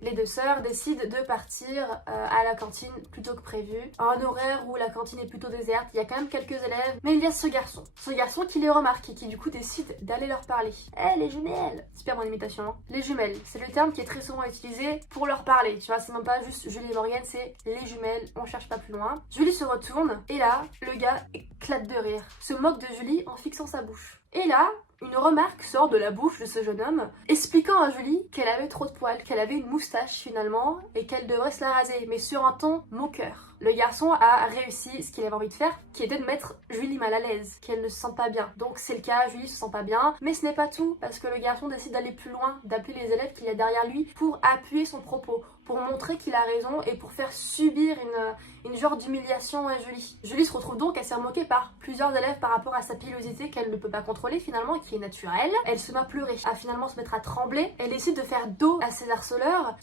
Les deux sœurs décident de partir à la cantine plutôt que prévu. À un horaire où la cantine est plutôt déserte, il y a quand même quelques élèves, mais il y a ce garçon. Ce garçon qui les remarque et qui du coup décide d'aller leur parler. Eh les jumelles! Super bonne imitation, hein. Les jumelles, c'est le terme qui est très souvent utilisé pour leur parler, tu vois, c'est même pas juste Julie et Morgane, c'est les jumelles, on cherche pas plus loin. Julie se retourne, et là, le gars éclate de rire, se moque de Julie en fixant sa bouche. Et là, une remarque sort de la bouche de ce jeune homme, expliquant à Julie qu'elle avait trop de poils, qu'elle avait une moustache finalement, et qu'elle devrait se la raser, mais sur un ton moqueur. Le garçon a réussi ce qu'il avait envie de faire, qui était de mettre Julie mal à l'aise, qu'elle ne se sente pas bien. Donc c'est le cas, Julie se sent pas bien, mais ce n'est pas tout, parce que le garçon décide d'aller plus loin, d'appeler les élèves qu'il y a derrière lui pour appuyer son propos, pour montrer qu'il a raison et pour faire subir une genre d'humiliation à Julie. Julie se retrouve donc à se faire moquer par plusieurs élèves par rapport à sa pilosité qu'elle ne peut pas contrôler finalement, qui est naturelle. Elle se met à pleurer, à finalement se mettre à trembler. Elle décide de faire dos à ses harceleurs